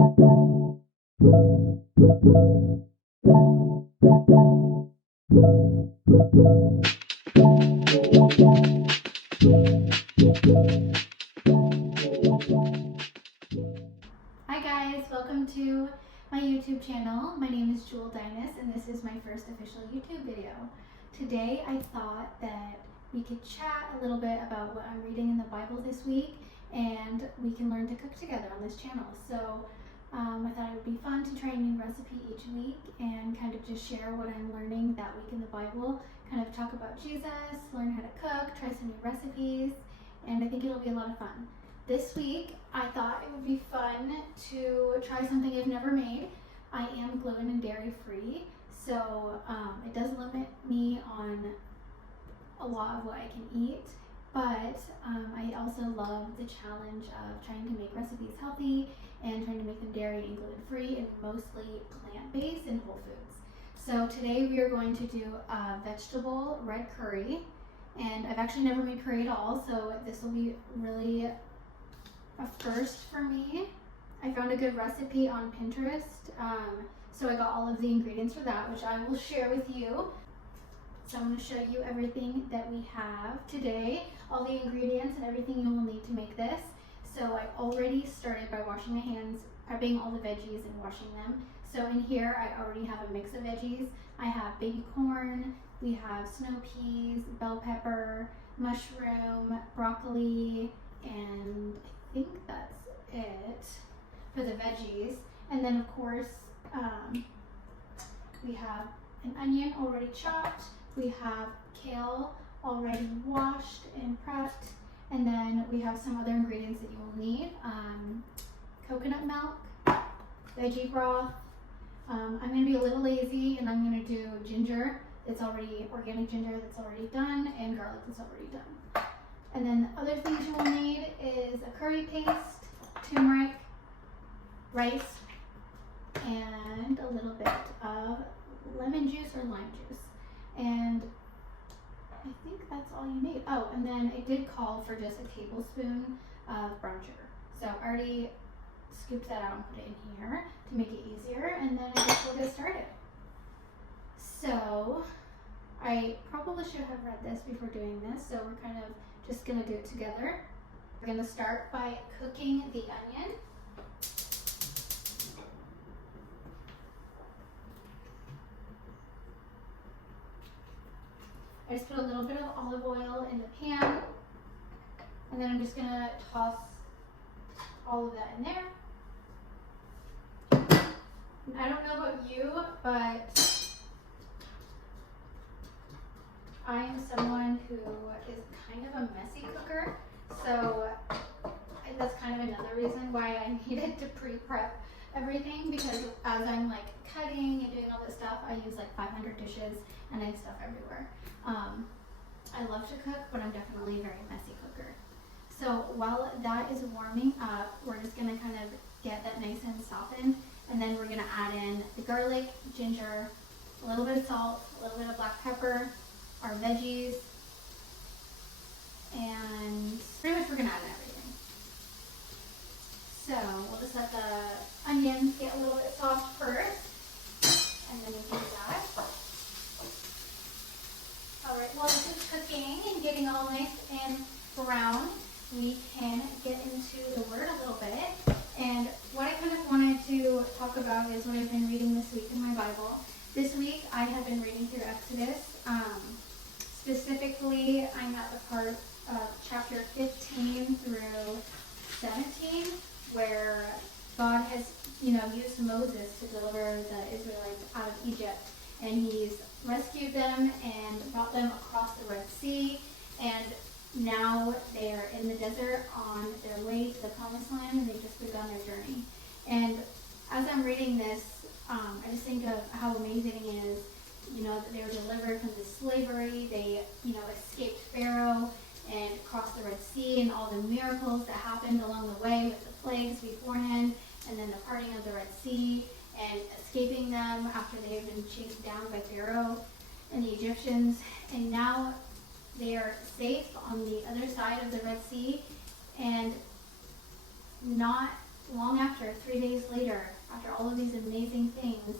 Hi guys, welcome to my YouTube channel. My name is Jewel Dynas and this is my first official YouTube video. Today I thought that we could chat a little bit about what I'm reading in the Bible this week and we can learn to cook together on this channel. So I thought it would be fun to try a new recipe each week and kind of just share what I'm learning that week in the Bible, kind of talk about Jesus, learn how to cook, try some new recipes, and I think it'll be a lot of fun. This week, I thought it would be fun to try something I've never made. I am gluten and dairy free, so it does limit me on a lot of what I can eat, but I also love the challenge of trying to make recipes healthy and trying to make them dairy and gluten free and mostly plant-based and whole foods. So today we are going to do a vegetable red curry, and I've actually never made curry at all, so this will be really a first for me. I found a good recipe on Pinterest, so I got all of the ingredients for that, which I will share with you. So I'm going to show you everything that we have today, all the ingredients and everything you will need to make this. So I already started by washing my hands, prepping all the veggies and washing them. So in here I already have a mix of veggies. I have baby corn, we have snow peas, bell pepper, mushroom, broccoli, and I think that's it for the veggies. And then of course we have an onion already chopped, we have kale already washed and prepped, and then we have some other ingredients that you will need. Coconut milk, veggie broth. I'm going to be a little lazy and I'm going to do ginger. It's already organic ginger that's already done, and garlic that's already done. And then the other things you will need is a curry paste, turmeric, rice, and a little bit of lemon juice or lime juice. And I think that's all you need. Oh, and then it did call for just a tablespoon of brown sugar. So I already scooped that out and put it in here to make it easier, and then I guess we'll get started. So I probably should have read this before doing this, so we're kind of just gonna do it together. We're gonna start by cooking the onion. I just put a little bit of olive oil in the pan, and then I'm just gonna toss all of that in there. I don't know about you, but I am someone who is kind of a messy cooker, so that's kind of another reason why I needed to pre-prep everything, because as I'm like cutting and doing all this stuff, I use like 500 dishes and I have stuff everywhere. I love to cook, but I'm definitely a very messy cooker. So while that is warming up, we're just gonna kind of get that nice and softened, and then we're gonna add in the garlic, ginger, a little bit of salt, a little bit of black pepper, our veggies, and pretty much we're gonna add in everything. So we'll just let the onions get a little bit soft first, and then we do that. Alright, while this is cooking and getting all nice and brown, we can get into the word a little bit. And what I kind of wanted to talk about is what I've been reading this week in my Bible. This week I have been reading through Exodus. Specifically, I'm at the part of chapter 15 through 17, where God has, used Moses to deliver the Israelites out of Egypt, and he's rescued them and brought them across the Red Sea, and now they are in the desert on their way to the Promised Land, and they've just begun their journey. And as I'm reading this, I just think of how amazing it is, that they were delivered from the slavery. They, escaped Pharaoh and crossed the Red Sea, and all the miracles that happened along the way with the plagues beforehand, and then the parting of the Red Sea, and escaping them after they had been chased down by Pharaoh and the Egyptians. And now they are safe on the other side of the Red Sea, and not long after, 3 days later, after all of these amazing things,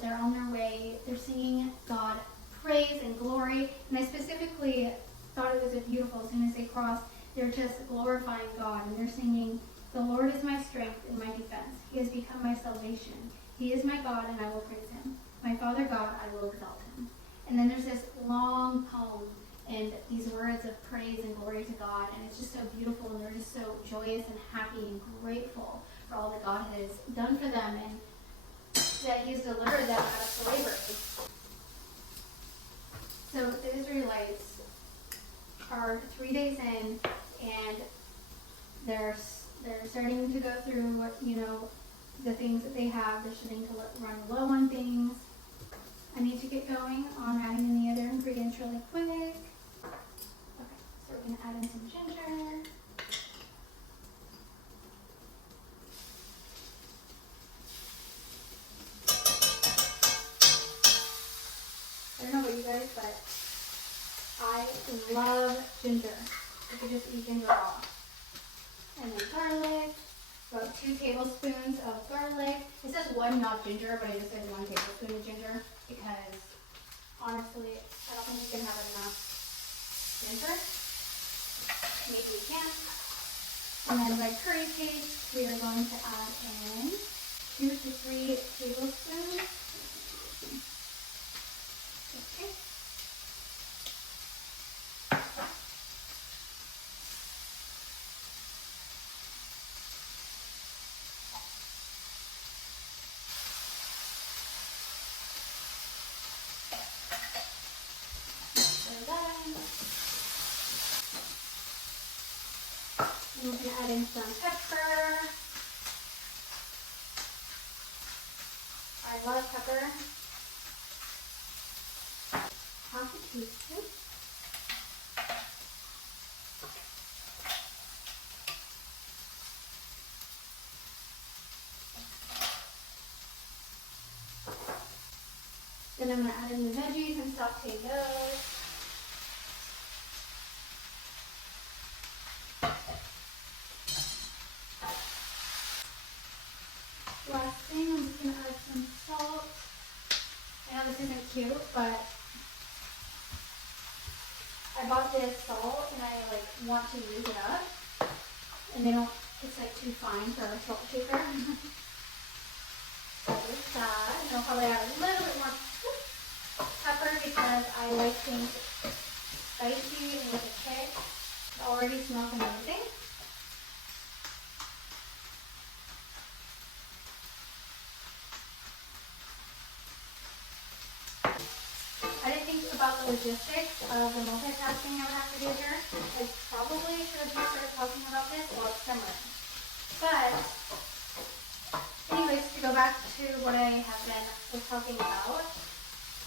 they're on their way, they're singing God praise and glory. And I specifically thought it was a beautiful, as soon as they crossed, they're just glorifying God, and they're singing, "The Lord is my strength and my defense. He has become my salvation. He is my God, and I will praise him. My Father God, I will exalt him." And then there's this long poem and these words of praise and glory to God, and it's just so beautiful, and they're just so joyous and happy and grateful for all that God has done for them and that he's delivered them out of slavery. So the Israelites are 3 days in, and they're starting to go through, the things that they have. They're starting to run low on things. I need to get going on adding in the other ingredients really quick. Okay, so we're going to add in some ginger. I don't know about you guys, but I love ginger. You could just eat ginger raw. And then garlic, about 2 tablespoons of garlic. It says 1, not ginger, but I just said 1 tablespoon of ginger because honestly, I don't think you can have enough ginger. Maybe you can. And then my curry paste, we are going to add in 2 to 3 tablespoons. Okay. And we're going to add in some pepper. I love pepper. Half a teaspoon. Then I'm going to add in the veggies and saute those. Last thing, I'm just going to add some salt. I know this isn't cute, but I bought this salt and I want to use it up. And they don't, it's too fine for a salt shaker. So there's that. And I'll probably add a little bit more pepper because I like things spicy and with a kick. It already smells amazing. I didn't think about the logistics of the multitasking I would have to do here. I probably should have just started talking about this while it's simmering. But anyways, to go back to what I was talking about,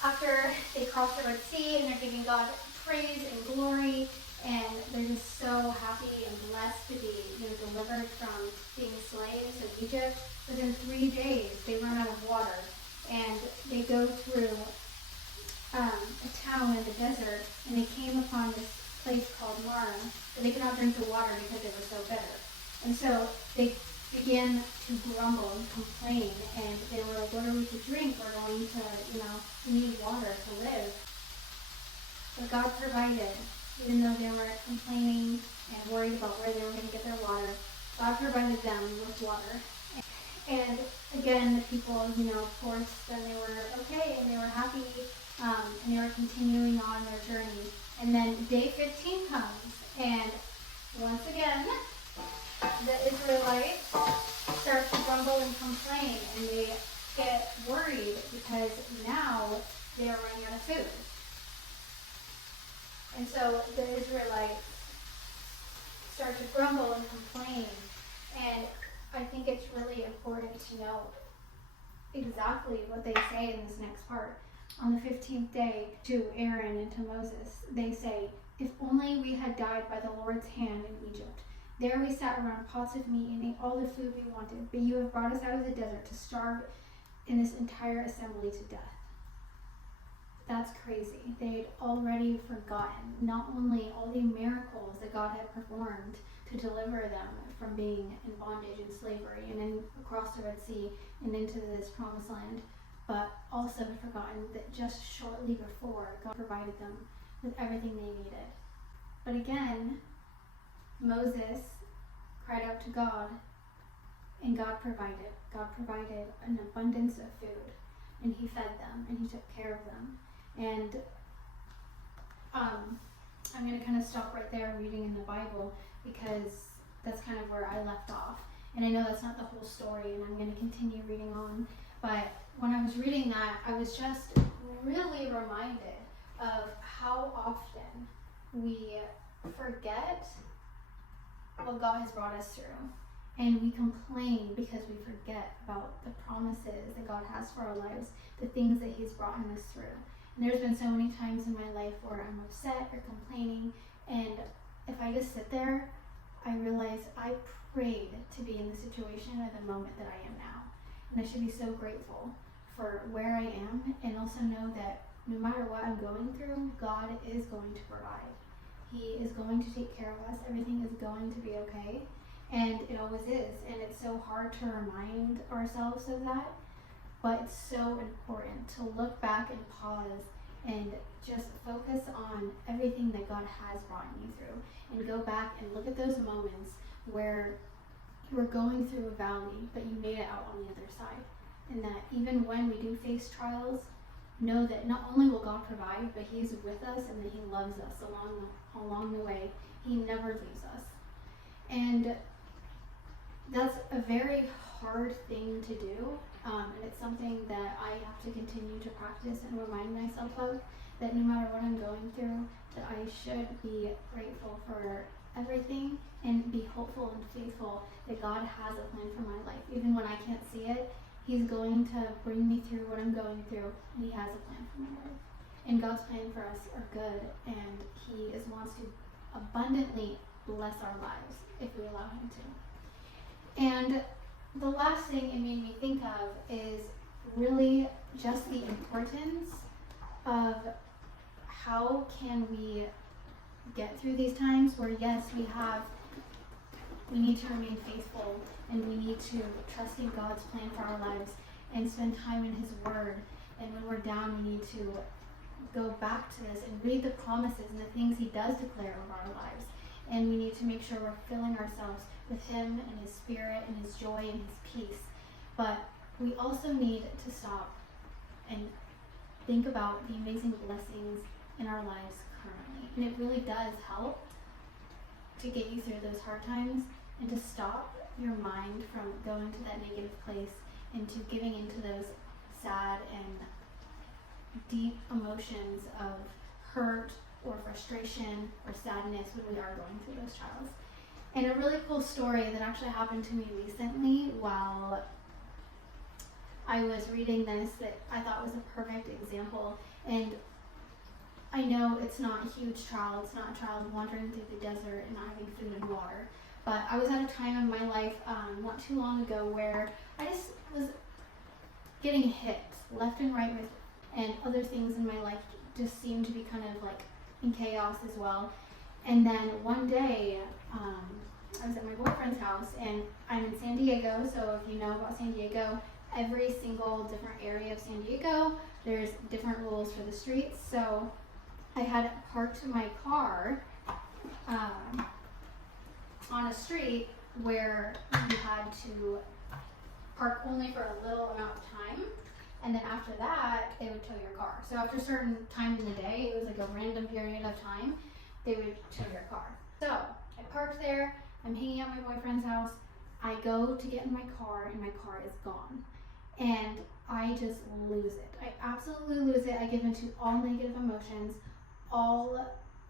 after they crossed the Red Sea and they're giving God praise and glory, and they're just so happy and blessed to be delivered from being slaves of Egypt. Within 3 days, they run out of water, and they go through a town in the desert, and they came upon this place called Mara, but they could not drink the water because it was so bitter. And so they began to grumble and complain, and they were like, "What are we to drink? We're going to, we need water to live." But God provided, even though they were complaining and worried about where they were going to get their water. God provided them with water. And again, the people, of course, then they were okay and they were happy, and they were continuing on their journey. And then day 15 comes, and once again, the Israelites start to grumble and complain, and they get worried because now they are running out of food. And so the Israelites start to grumble and complain, and I think it's really important to know exactly what they say in this next part. On the 15th day, to Aaron and to Moses, they say, "If only we had died by the Lord's hand in Egypt. There we sat around pots of meat and ate all the food we wanted, but you have brought us out of the desert to starve in this entire assembly to death." That's crazy. They'd already forgotten not only all the miracles that God had performed to to deliver them from being in bondage and slavery and then across the Red Sea and into this promised land, but also had forgotten that just shortly before, God provided them with everything they needed. But again, Moses cried out to God, and God provided. God provided an abundance of food, and he fed them, and he took care of them. And I'm going to kind of stop right there reading in the Bible, because that's kind of where I left off. And I know that's not the whole story, and I'm going to continue reading on. But when I was reading that, I was just really reminded of how often we forget what God has brought us through. And we complain because we forget about the promises that God has for our lives, the things that he's brought us through. And there's been so many times in my life where I'm upset or complaining, and if I just sit there, I realize I prayed to be in the situation or the moment that I am now. And I should be so grateful for where I am, and also know that no matter what I'm going through, God is going to provide. He is going to take care of us. Everything is going to be okay. And it always is. And it's so hard to remind ourselves of that. But it's so important to look back and pause and just focus on everything that God has brought you through. And go back and look at those moments where you were going through a valley, but you made it out on the other side. And that even when we do face trials, know that not only will God provide, but he's with us, and that he loves us along the way. He never leaves us. And that's a very hard thing to do, and it's something that I have to continue to practice and remind myself of, that no matter what I'm going through, that I should be grateful for everything and be hopeful and faithful that God has a plan for my life. Even when I can't see it, he's going to bring me through what I'm going through, and he has a plan for my life. And God's plan for us are good, and he wants to abundantly bless our lives if we allow him to. And the last thing it made me think of is really just the importance of how can we get through these times where, yes, we need to remain faithful, and we need to trust in God's plan for our lives and spend time in his word. And when we're down, we need to go back to this and read the promises and the things he does declare over our lives. And we need to make sure we're filling ourselves with him and his spirit and his joy and his peace. But we also need to stop and think about the amazing blessings in our lives currently. And it really does help to get you through those hard times, and to stop your mind from going to that negative place and to giving into those sad and deep emotions of hurt or frustration or sadness when we are going through those trials. And a really cool story that actually happened to me recently while I was reading this, that I thought was a perfect example. And I know it's not a huge trial, it's not a trial of wandering through the desert and not having food and water, but I was at a time in my life not too long ago where I just was getting hit left and right with, and other things in my life just seemed to be kind of like in chaos as well. And then one day, I was at my boyfriend's house, and I'm in San Diego, so if you know about San Diego, every single different area of San Diego, there's different rules for the streets. So I had parked my car on a street where you had to park only for a little amount of time, and then after that, they would tow your car. So after a certain time in the day, it was like a random period of time, they would tow your car. So I parked there, I'm hanging out at my boyfriend's house, I go to get in my car, and my car is gone. And I just lose it. I absolutely lose it. I give into all negative emotions, all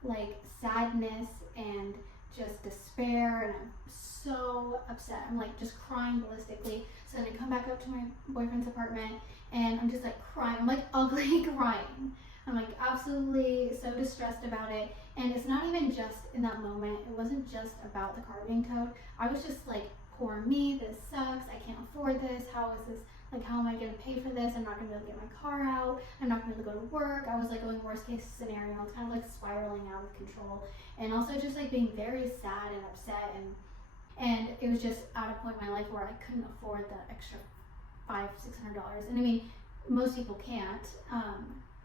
like sadness and just despair, and I'm so upset. I'm like just crying ballistically. So then I come back up to my boyfriend's apartment, and I'm just like crying. I'm like ugly crying. I'm like absolutely so distressed about it. And it's not even just in that moment. It wasn't just about the car being towed. I was just like, poor me, this sucks. I can't afford this. How is this Like, how am I gonna pay for this? I'm not gonna be able to get my car out. I'm not gonna be able to go to work. I was like going worst case scenario. I was kind of like spiraling out of control, and also just like being very sad and upset, and it was just at a point in my life where I couldn't afford the extra $500-600. And I mean, most people can't.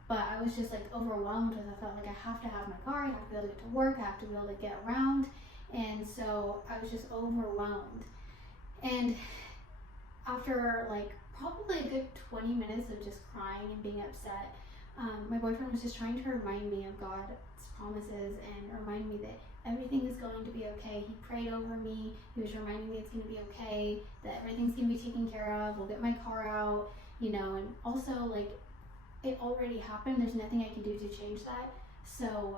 But I was just like overwhelmed because I felt like I have to have my car, I have to be able to get to work, I have to be able to get around. And so I was just overwhelmed. And after like probably a good 20 minutes of just crying and being upset, my boyfriend was just trying to remind me of God's promises and remind me that everything is going to be okay. He prayed over me. He was reminding me it's going to be okay, that everything's going to be taken care of. We'll get my car out, you know, and also like it already happened. There's nothing I can do to change that. So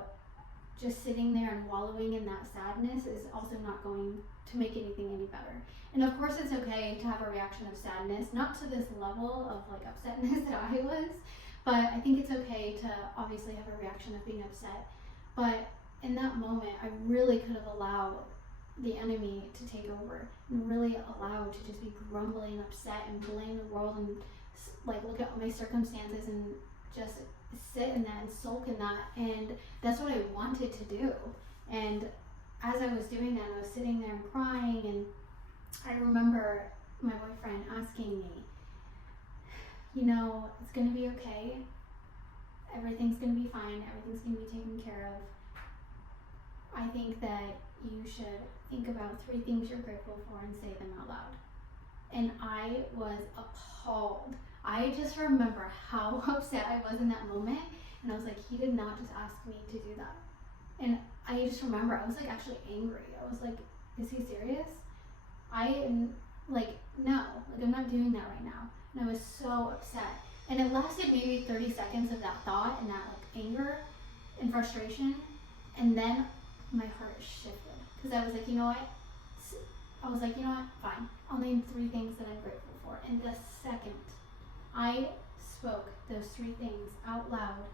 just sitting there and wallowing in that sadness is also not going to make anything any better. And of course it's okay to have a reaction of sadness, not to this level of like upsetness that I was, but I think it's okay to obviously have a reaction of being upset. But in that moment, I really could have allowed the enemy to take over and really allowed to just be grumbling, upset, and blame the world and like look at my circumstances and just sit in that and sulk in that. And that's what I wanted to do. And as I was doing that, I was sitting there and crying, and I remember my boyfriend asking me, you know, it's gonna be okay, everything's gonna be fine, everything's gonna be taken care of. I think that you should think about 3 things you're grateful for and say them out loud. And I was appalled. I just remember how upset I was in that moment, and I was like, he did not just ask me to do that. And I just remember I was like actually angry. I was like, is he serious? I am like, no, like I'm not doing that right now. And I was so upset. And it lasted maybe 30 seconds of that thought and that like anger and frustration, and then my heart shifted because I was like, you know what? Fine. I'll name 3 things that I'm grateful for. And the second I spoke those 3 things out loud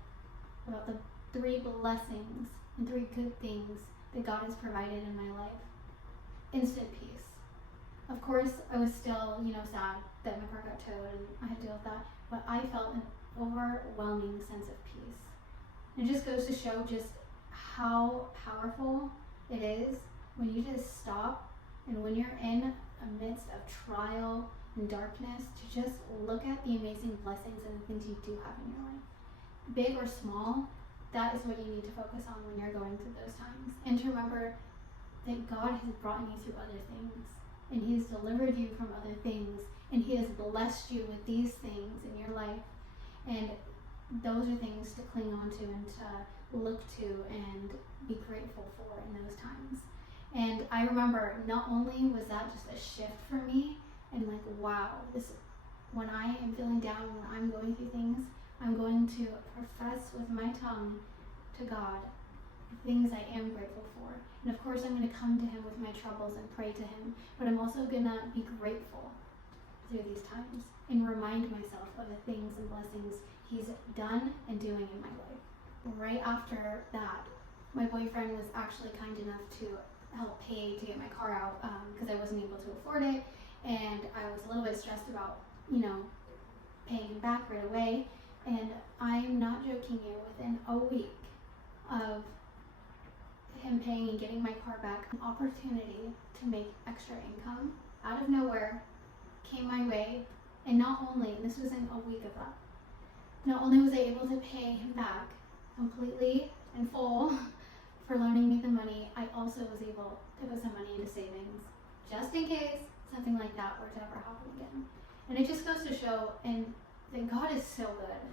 about the 3 blessings and 3 good things that God has provided in my life, instant peace. Of course, I was still, you know, sad that my car got towed and I had to deal with that, but I felt an overwhelming sense of peace. And it just goes to show just how powerful it is when you just stop, and when you're in a midst of trial and darkness, to just look at the amazing blessings and the things you do have in your life. Big or small, that is what you need to focus on when you're going through those times. And to remember that God has brought you through other things, and He has delivered you from other things, and He has blessed you with these things in your life. And those are things to cling on to and to look to and be grateful for in those times. And I remember not only was that just a shift for me, and like, wow, this, when I am feeling down, when I'm going through things, I'm going to profess with my tongue to God the things I am grateful for. And of course I'm going to come to Him with my troubles and pray to Him, but I'm also going to be grateful through these times and remind myself of the things and blessings He's done and doing in my life. Right after that, my boyfriend was actually kind enough to help pay to get my car out because I wasn't able to afford it, and I was a little bit stressed about, you know, paying him back right away. And I'm not joking you, within a week of him paying and getting my car back, an opportunity to make extra income out of nowhere came my way. And not only, this was in a week of that, not only was I able to pay him back completely and full for loaning me the money, I also was able to put some money into savings just in case something like that were to ever happen again. And it just goes to show and that God is so good.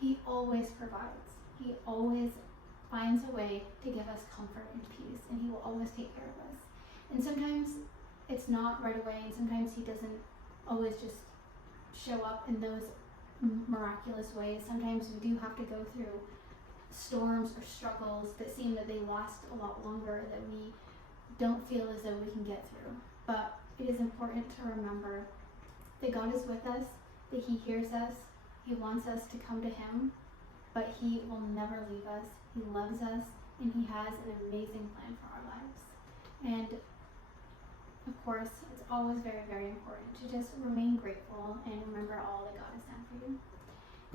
He always provides. He always finds a way to give us comfort and peace, and He will always take care of us. And sometimes it's not right away, and sometimes He doesn't always just show up in those miraculous ways. Sometimes we do have to go through storms or struggles that seem that they last a lot longer, that we don't feel as though we can get through. But it is important to remember that God is with us, that He hears us, He wants us to come to Him, but He will never leave us. He loves us, and He has an amazing plan for our lives. And of course, it's always very, very important to just remain grateful and remember all that God has done for you.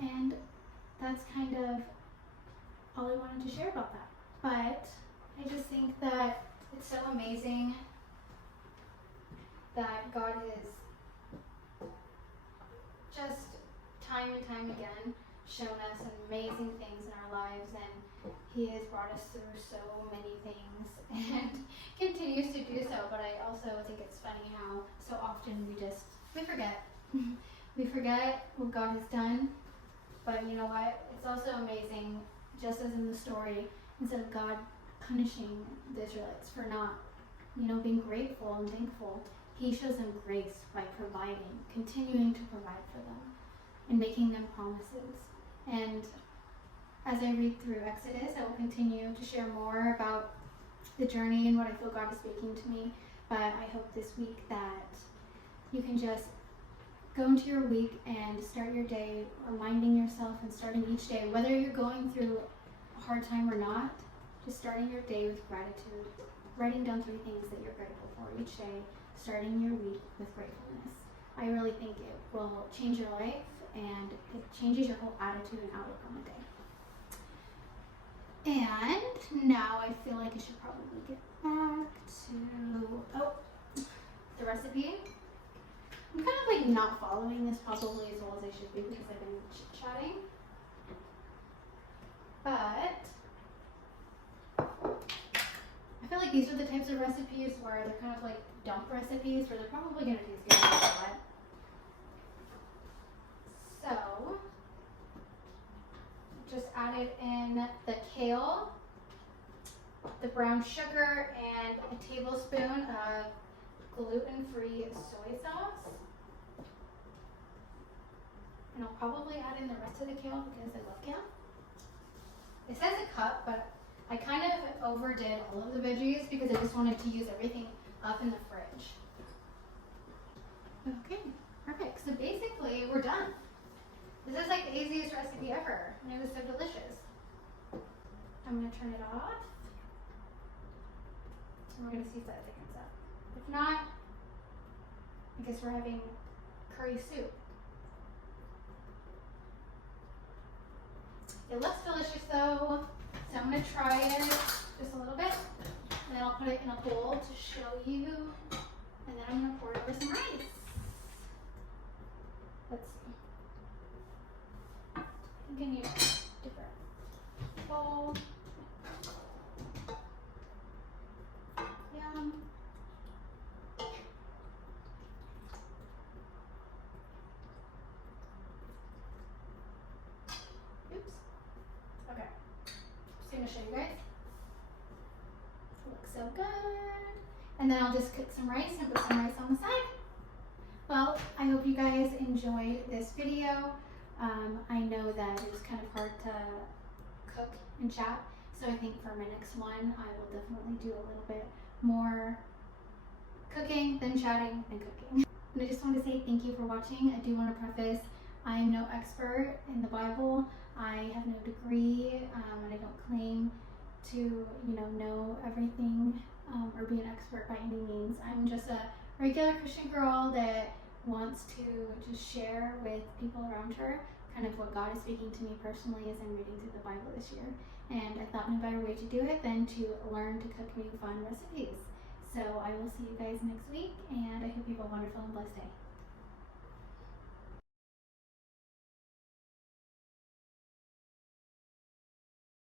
And that's kind of all I wanted to share about that. But I just think that it's so amazing that God has just time and time again shown us amazing things in our lives, and He has brought us through so many things and continues to do so. But I also think it's funny how so often we forget. We forget what God has done. But you know what? It's also amazing, just as in the story, instead of God punishing the Israelites for not, being grateful and thankful, He shows them grace by providing, continuing to provide for them, and making them promises. And as I read through Exodus, I will continue to share more about the journey and what I feel God is speaking to me. But I hope this week that you can just go into your week and start your day reminding yourself and starting each day, whether you're going through a hard time or not, just starting your day with gratitude, writing down 3 things that you're grateful for each day, starting your week with gratefulness. I really think it will change your life, and it changes your whole attitude and outlook on the day. And now I feel like I should probably get back to the recipe. I'm kind of like not following this probably as well as I should be because I've been chit-chatting. But I feel like these are the types of recipes where they're kind of like dump recipes where they're probably going to taste good no matter what. So, just added in the kale, the brown sugar, and a tablespoon of gluten-free soy sauce. And I'll probably add in the rest of the kale because I love kale. It says a cup, but I kind of overdid all of the veggies because I just wanted to use everything up in the fridge. Okay, perfect. So basically, we're done. This is like the easiest recipe ever, and it was so delicious. I'm going to turn it off. And we're going to see if that thickens up. If not, I guess we're having curry soup. It looks delicious though, so I'm going to try it just a little bit, and then I'll put it in a bowl to show you, and then I'm going to pour it over some rice. Let's see. I think I need a different bowl. Yum. Oops. Okay. Just gonna show you guys. It looks so good. And then I'll just cook some rice and put some rice on the side. Well, I hope you guys enjoyed this video. I know that it was kind of hard to cook and chat, so I think for my next one, I will definitely do a little bit more cooking than chatting and cooking. And I just want to say thank you for watching. I do want to preface, I am no expert in the Bible. I have no degree, and I don't claim to, know everything or be an expert by any means. I'm just a regular Christian girl that wants to just share with people around her kind of what God is speaking to me personally as I'm reading through the Bible this year. And I thought no better way to do it than to learn to cook new fun recipes. So I will see you guys next week, and I hope you have a wonderful and blessed day.